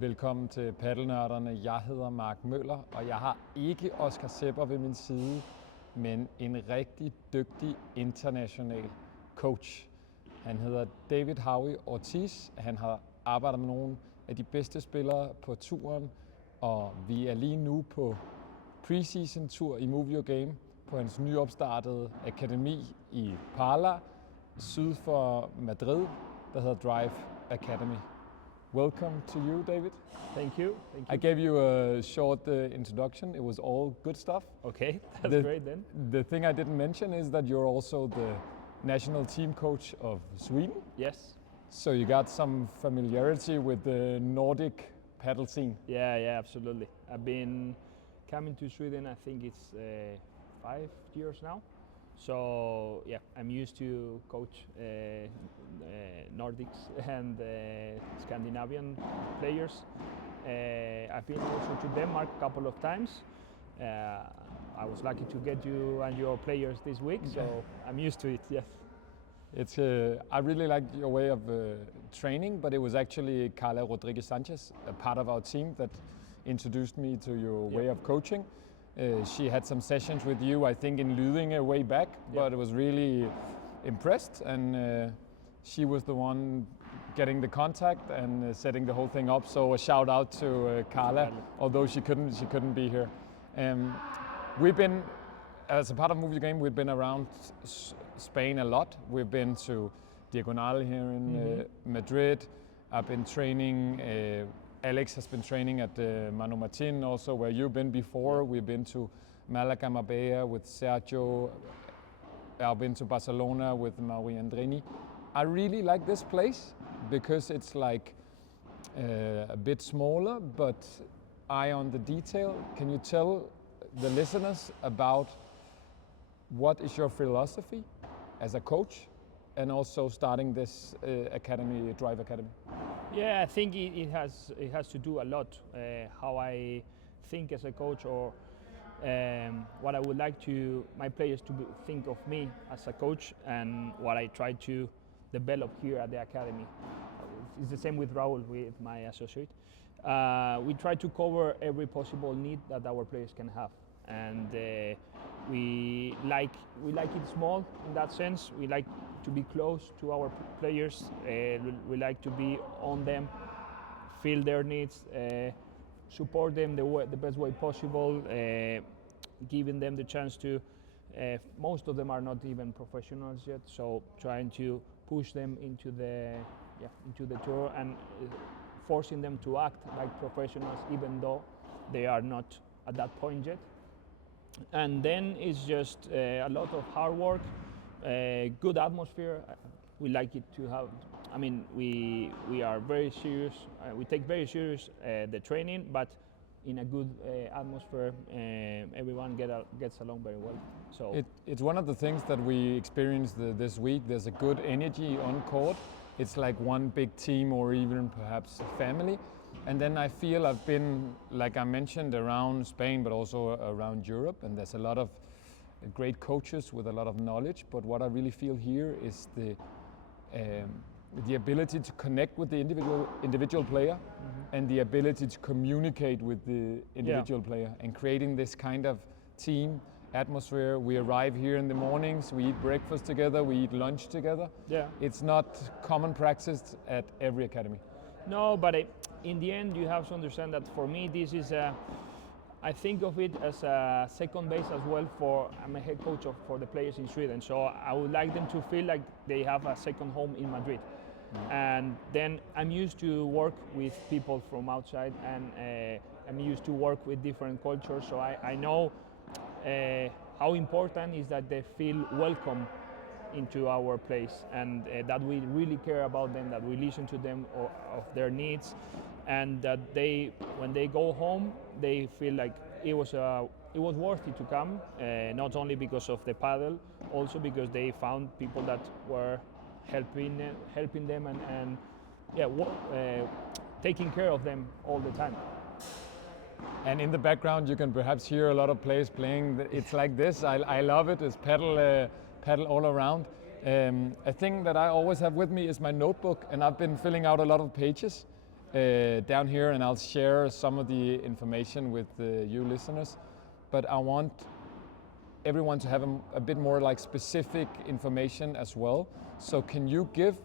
Velkommen til Padelnørderne. Jeg hedder Marc Møller, og jeg har ikke Oscar Sepper ved min side, men en rigtig dygtig international coach. Han hedder David Howe Ortiz. Han har arbejdet med nogle af de bedste spillere på turen, og vi er lige nu på preseason-tur i MoveYourGame på hans nyopstartede akademi i Parla, syd for Madrid, der hedder Drive Academy. Welcome to you, David. Thank you. I gave you a short introduction. It was all good stuff. Okay, that's great then. The thing I didn't mention is that you're also the national team coach of Sweden. Yes. So you got some familiarity with the Nordic paddle scene. Yeah, absolutely. I've been coming to Sweden, I think it's 5 years now. So yeah, I'm used to coach Nordics and Scandinavian players. I've been also to Denmark a couple of times. I was lucky to get you and your players this week, so I'm used to it. Yes. It's I really like your way of training, but it was actually Carla Rodriguez Sanchez, a part of our team, that introduced me to your way of coaching. She had some sessions with you, I think, in Lydinge way back, but I was really impressed, and she was the one getting the contact and setting the whole thing up. So a shout out to Carla, although she couldn't be here. We've been, as a part of MoveYourGame, we've been around Spain a lot. We've been to Diagonal here in Madrid. I've been training. Alex has been training at Manu Martin also, where you've been before. We've been to Malaga Marbella with Sergio. I've been to Barcelona with Mauri Andrini. I really like this place because it's like a bit smaller, but eye on the detail. Can you tell the listeners about what is your philosophy as a coach and also starting this academy, Drive Academy? Yeah, I think it has to do a lot how I think as a coach, or what I would like to my players to think of me as a coach, and what I try to develop here at the academy. It's the same with Raul, with my associate. We try to cover every possible need that our players can have, and we like it small in that sense. We like to be close to our players. We like to be on them, feel their needs, support them the best way possible, giving them the chance to. Most of them are not even professionals yet, so trying to push them into the tour and forcing them to act like professionals, even though they are not at that point yet. And then it's just a lot of hard work, good atmosphere. We like it to have. I mean, we are very serious. We take very serious the training, but in a good atmosphere, everyone gets along very well. So it's one of the things that we experienced this week. There's a good energy on court. It's like one big team, or even perhaps a family. And then I feel I've been, like I mentioned, around Spain, but also around Europe, and there's a lot of great coaches with a lot of knowledge. But what I really feel here is the ability to connect with the individual player, and the ability to communicate with the individual player, and creating this kind of team atmosphere. We arrive here in the mornings, we eat breakfast together, we eat lunch together. Yeah. It's not common practice at every academy. No, but in the end, you have to understand that for me, this is I think of it as a second base as well. I'm a head coach for the players in Sweden, so I would like them to feel like they have a second home in Madrid. And then I'm used to work with people from outside, and I'm used to work with different cultures, so I know how important is that they feel welcome into our place, and that we really care about them, that we listen to them of their needs, and that when they go home, they feel like it was worth it to come, not only because of the paddle, also because they found people that were helping them and taking care of them all the time. And in the background, you can perhaps hear a lot of players playing. It's like this. I love it. It's paddle all around. A thing that I always have with me is my notebook, and I've been filling out a lot of pages. down here, and I'll share some of the information with you listeners. But I want everyone to have a bit more like specific information as well. So can you give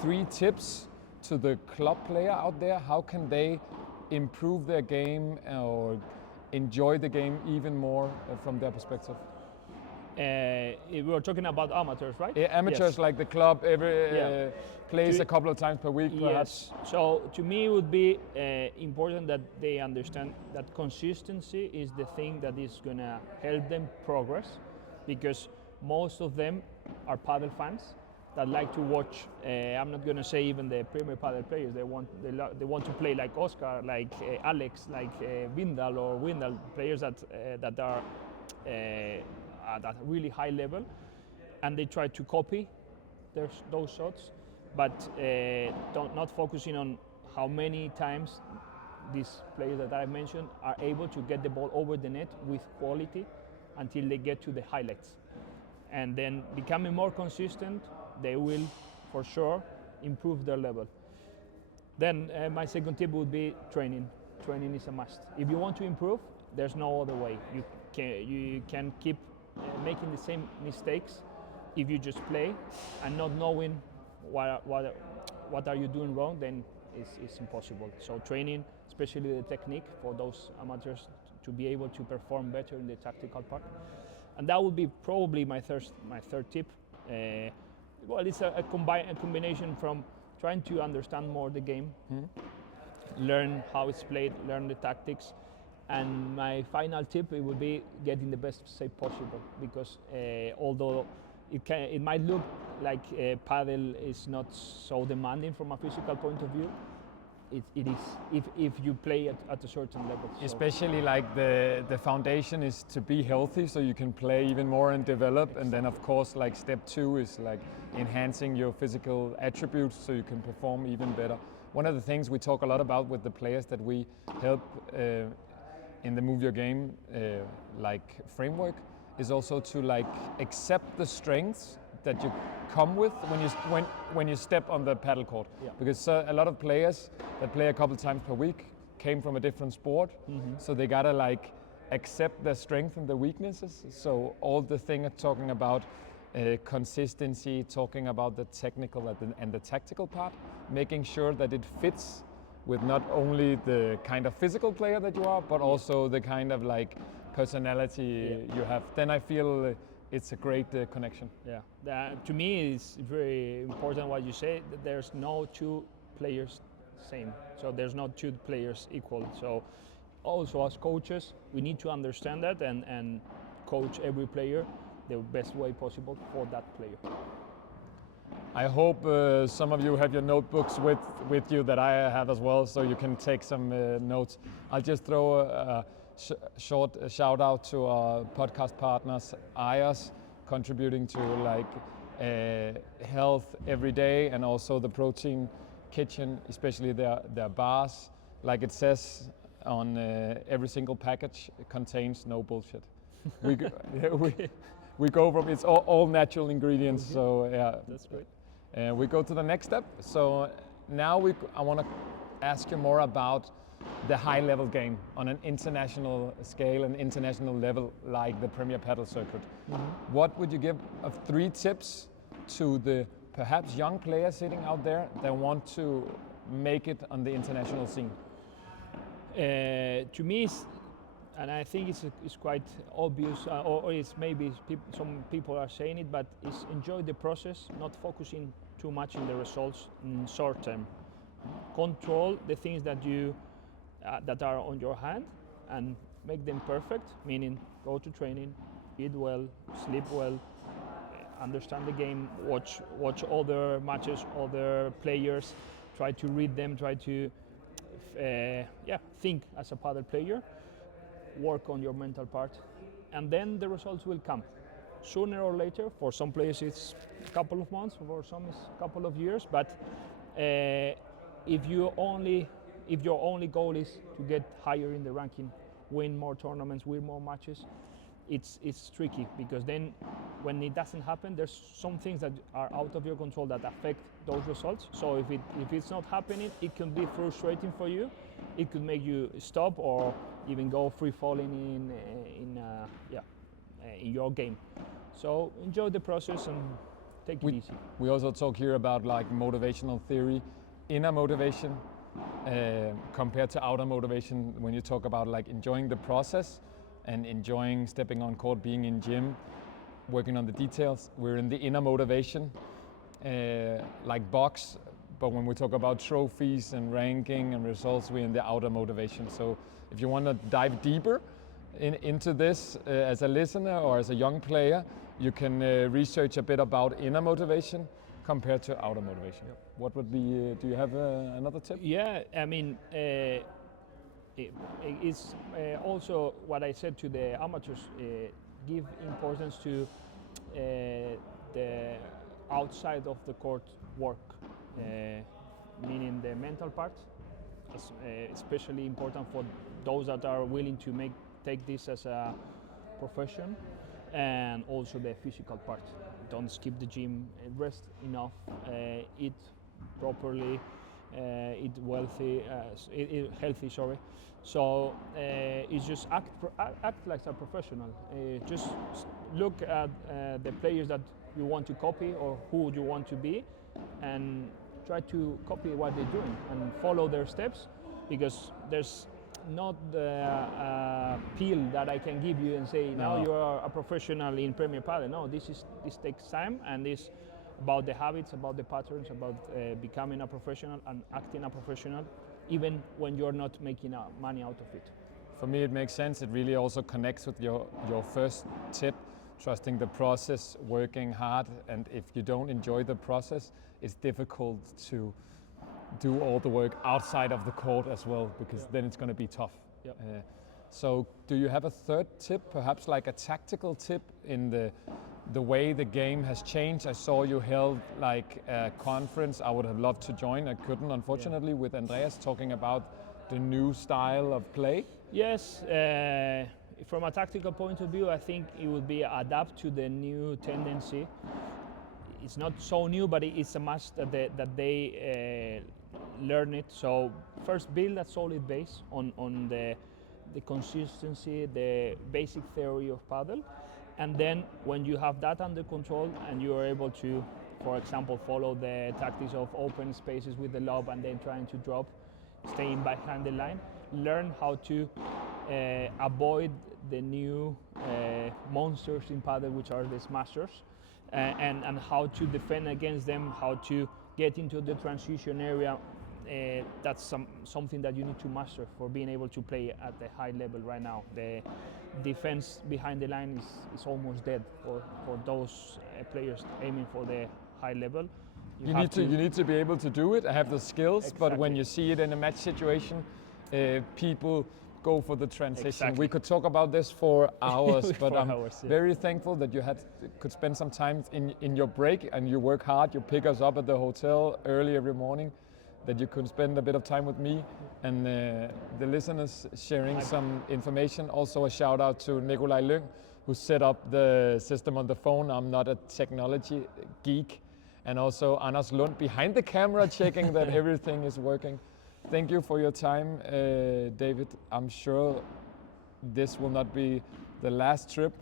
3 tips to the club player out there? How can they improve their game or enjoy the game even more from their perspective? We were talking about amateurs, right? Yeah, amateurs, Yes. like the club plays a couple of times per week, perhaps. Yes. So to me, it would be important that they understand that consistency is the thing that is going to help them progress, because most of them are padel fans that like to watch. I'm not going to say even the Premier Padel players. They want to play like Oscar, like Alex, like Vindal or Windal, players that are at a really high level, and they try to copy those shots, but not focusing on how many times these players that I mentioned are able to get the ball over the net with quality until they get to the highlights. And then becoming more consistent, they will for sure improve their level. Then my second tip would be training. Training is a must. If you want to improve, there's no other way. You can keep making the same mistakes if you just play and not knowing what are you doing wrong, then it's impossible. So training, especially the technique for those amateurs to be able to perform better in the tactical part. And that would be probably my third tip. Well, it's a combination from trying to understand more the game, learn how it's played, learn the tactics. And my final tip, it would be get in the best shape possible, because although it might look like padel is not so demanding from a physical point of view, it is if you play at a certain level. So Especially like the foundation is to be healthy, so you can play even more and develop. And then of course, like step 2 is like enhancing your physical attributes so you can perform even better. One of the things we talk a lot about with the players that we help in the Move Your Game like framework is also to like accept the strengths that you come with when you step on the paddle court. Yeah. Because a lot of players that play a couple times per week came from a different sport, so they gotta like accept their strengths and their weaknesses. So all the thing of talking about consistency, talking about the technical and the tactical part, making sure that it fits with not only the kind of physical player that you are, but also the kind of like personality you have. Then I feel it's a great connection. Yeah, to me it's very important what you say, that there's no two players same. So there's not two players equal. So also as coaches, we need to understand that and coach every player the best way possible for that player. I hope some of you have your notebooks with you that I have as well, so you can take some notes. I'll just throw a short shout out to our podcast partners, aioss, contributing to like health every day, and also the Protein Kitchen, especially their bars. Like it says on every single package, it contains no bullshit. We go from it's all natural ingredients. So yeah, That's great. we go to the next step. So now I want to ask you more about the high level game on an international scale and international level, like the Premier Padel circuit. What would you give of 3 tips to the perhaps young players sitting out there that want to make it on the international scene? To me, and I think it's quite obvious, or it's maybe some people are saying it, but it's enjoy the process, not focusing too much on the results in short term. Control the things that you that are on your hand and make them perfect, meaning go to training, eat well, sleep well, understand the game, watch other matches, other players, try to read them, try to think as a padel player, work on your mental part, and then the results will come sooner or later. For some players it's a couple of months, for some it's a couple of years, but if your only goal is to get higher in the ranking, win more tournaments, win more matches, it's tricky, because then when it doesn't happen, there's some things that are out of your control that affect those results. So if it's not happening, it can be frustrating for you. It could make you stop or even go free falling in your game. So enjoy the process and take it easy. We also talk here about like motivational theory, inner motivation compared to outer motivation. When you talk about like enjoying the process and enjoying stepping on court, being in gym, working on the details, we're in the inner motivation, like box. But when we talk about trophies and ranking and results, we're in the outer motivation. So if you want to dive deeper into this as a listener or as a young player, you can research a bit about inner motivation compared to outer motivation. Yep. What would be, do you have another tip? Yeah, I mean, it's also what I said to the amateurs, give importance to the outside of the court work, meaning the mental part. It's especially important for those that are willing to take this as a profession, and also the physical part. Don't skip the gym, rest enough, eat properly, eat healthy. Sorry. So it's just act like a professional. Just look at the players that you want to copy or who you want to be, and try to copy what they're doing and follow their steps, because there's not the pill that I can give you and say, now you are a professional in Premier Padel. No, this takes time, and this about the habits, about the patterns, about becoming a professional and acting a professional, even when you're not making money out of it. For me, it makes sense. It really also connects with your first tip, trusting the process, working hard, and if you don't enjoy the process, it's difficult to do all the work outside of the court as well, because then it's going to be tough. Yep. So do you have a third tip, perhaps like a tactical tip in the way the game has changed? I saw you held like a conference. I would have loved to join. I couldn't, unfortunately, with Andreas talking about the new style of play. Yes, from a tactical point of view, I think it would be adapt to the new tendency. It's not so new, but it's a must that they learn it. So first, build a solid base on the consistency, the basic theory of paddle, and then when you have that under control and you are able to, for example, follow the tactics of open spaces with the lob and then trying to drop, staying behind the line, learn how to avoid the new monsters in paddle, which are the smashers, and how to defend against them, how to get into the transition area. That's something that you need to master for being able to play at the high level right now. The defense behind the line is almost dead for those players aiming for the high level. You need to be able to do it, have the skills, exactly. But when you see it in a match situation, people go for the transition. Exactly. We could talk about this for hours, but I'm yeah. very thankful that you could spend some time in your break, and you work hard. You pick us up at the hotel early every morning, that you could spend a bit of time with me and the listeners, sharing some information. Also a shout out to Nikolaj Lyng, who set up the system on the phone. I'm not a technology geek. And also Anders Lund behind the camera, checking that everything is working. Thank you for your time, David. I'm sure this will not be the last trip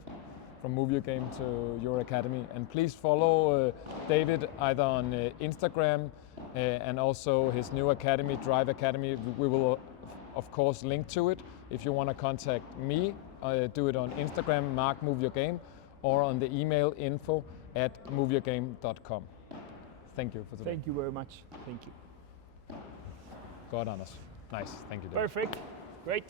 from MoveYourGame to your academy. And please follow David either on Instagram and also his new academy, Drive Academy. We will, of course, link to it. If you want to contact me, do it on Instagram, Marc MoveYourGame, or on the email info@moveyourgame.com. Thank you for today. Thank you very much. Thank you. Godt, Anders. Nice. Thank you, David. Perfect. Great.